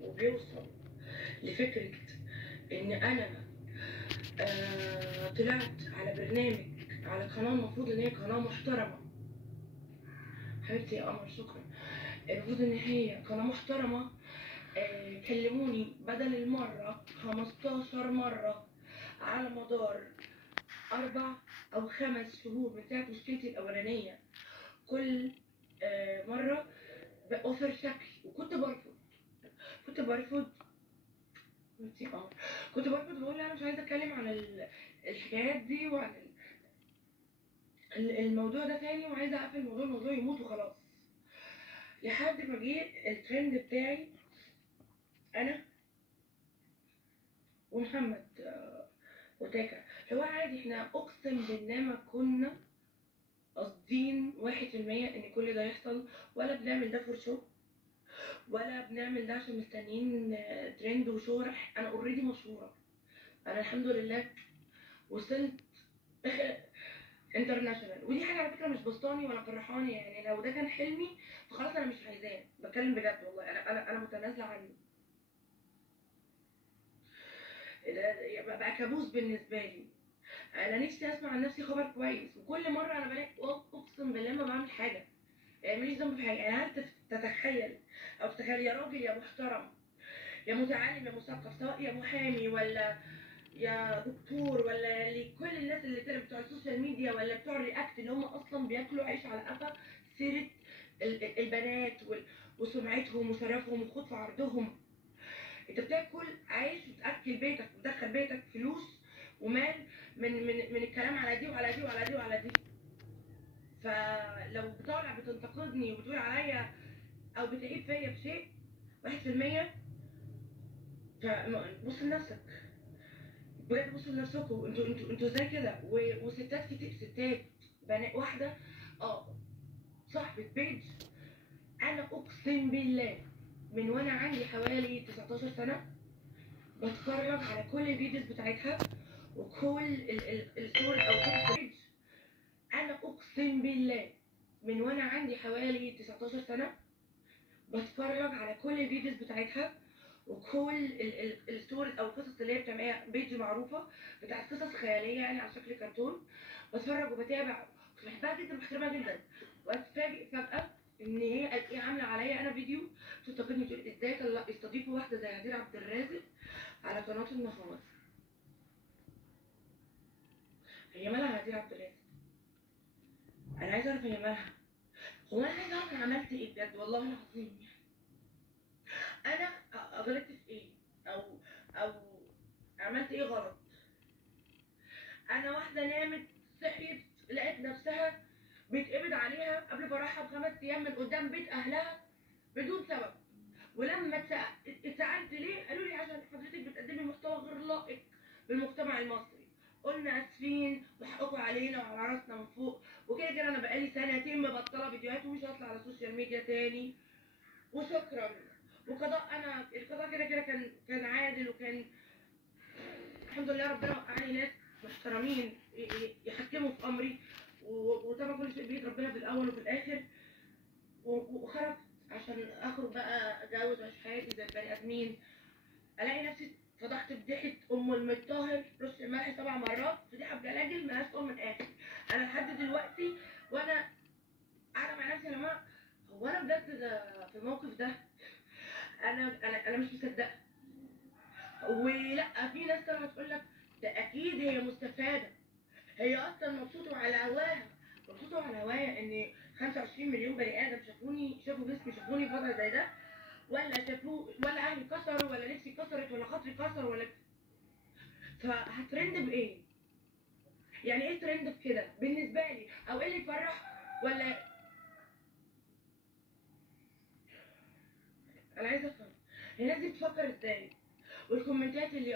وبيوصل لفكرة إن أنا طلعت على برنامج على قناة المفروض إن هي قناة محترمة. حبيبتي يا قمر شكرا. المفروض إن هي قناة محترمة. كلموني بدل المرة 15 مرة على مدار 4 أو 5 شهور من ساعة مشكلتي الأولانية، كل مرة بأوفر شكل، وكنت برفض. كنت برفض بقول انا مش عايزه اتكلم عن الحكايات دي وعن الموضوع ده تاني، وعايزه اقفل الموضوع يموت وخلاص. لحد ما جه الترند بتاعي انا ومحمد وتاكا، هو عادي. احنا اقسم بالله ما كنا قاصدين 1% ان كل ده يحصل، ولا بنعمل ده فور شو، ولا بنعمل ده عشان مستنيين ترند وشهرة. انا اوريدي مشهوره، انا الحمد لله وصلت انترناشونال، ودي حاجه على فكره مش بسطاني ولا فرحاني. يعني لو ده كان حلمي فخلاص انا مش عايزاه، بتكلم بجد والله. انا متنازله عنه. ده بقى كابوس بالنسبه لي. انا نفسي اسمع عن نفسي خبر كويس، وكل مره انا بلاقي اقسم بالله ما بعمل حاجه. يعني ماليش ذنب في حاجه. يعني هل تتخيل او تتخيل يا راجل يا محترم يا متعلم يا مثقف، سواء يا محامي ولا يا دكتور ولا لكل الناس اللي طلعوا بتوع السوشيال ميديا ولا بتوع الرياكت، اللي هم اصلا بياكلوا عيش على قفا سيره البنات وسمعتهم وشرفهم وخوض في عرضهم. انت بتاكل عيش وتاكل بيتك وتدخل بيتك فلوس ومال من الكلام على دي وعلى دي وعلى دي وعلى دي. فلو بتطلع بتنتقدني وبتقول عليا او بتعيب فيا بشيء 1%، فبص لنفسك بجد. بصوا لنفسكم. انتوا ازاي كده؟ وستات كتير، ستات بنات واحده صاحبه بيج. انا اقسم بالله من وانا عندي حوالي 19 سنه بتفرج على كل الفيديوز بتاعتها وكل الصور او كل بيج. انا اقسم بالله من وانا عندي حوالي 19 سنه بتفرج على كل الفيديوز بتاعتها وكل الستوريز او القصص اللي هي بتعملها. بيج معروفه بتاعت قصص خياليه يعني على شكل كرتون. بتفرج وبتابع، بحبها جدا بحترمها جدا. واتفاجئ فجاه ان هي قد ايه عامله عليا انا فيديو تنتقدني تقول ازاي يستضيفوا واحده زي هدير عبد الرازق على قناه النهار. هي مالها هدير عبد الرازق؟ انا عايزه اعرف هي مالها. هو انا عايزه اعرف انا عملت ايه بجد والله العظيم. انا غلطت في ايه او عملت ايه غلط؟ انا واحده نامت صحيت لقيت نفسها بيتقبض عليها قبل فرحها ب5 ايام من قدام بيت اهلها بدون سبب. ولما اتسالت ليه قالوا لي عشان حضرتك بتقدمي محتوى غير لائق بالمجتمع المصري. قلنا اسفين وحقكم علينا وعلى راسنا من فوق. وكده كده انا بقالي سنتين مبطله فيديوهات ومش هطلع على السوشيال ميديا تاني وشكرا. انا القضاء كده كده كان عادل، وكان الحمد لله ربنا وقعني ناس محترمين يحكموا في امري. وطبعا كل شيء بيد ربنا في الاول وفي الاخر. وخرجت عشان اخرج بقى اتجوز واعيش حياتي زي البني ادمين. الاقي نفسي فضحت فضيحه ام المطهر رش الملح 7 مرات، فضيحه بجلاجل ملهاش ام من اخر. انا لحد دلوقتي وانا قاعده مع نفسي يا جماعه، هو انا بجد ده في الموقف ده انا مش مصدقه. ولا في ناس طلعت تقول لك ده اكيد هي مستفاده، هي اصلا مبسوطه على هواها. مبسوطه على هوايا ان 25 مليون بني ادم شافوا جسمي، شافوني في وضع زي ده، ولا شافوه، ولا اهلي كسروا، ولا نفسي كسرت، ولا خاطري كسر، ولا فهترند بايه؟ يعني ايه ترند في كده بالنسبه لي؟ او ايه اللي يفرح؟ ولا انا عايزه افهم الناس دي بتفكر ازاي؟ والكومنتات اللي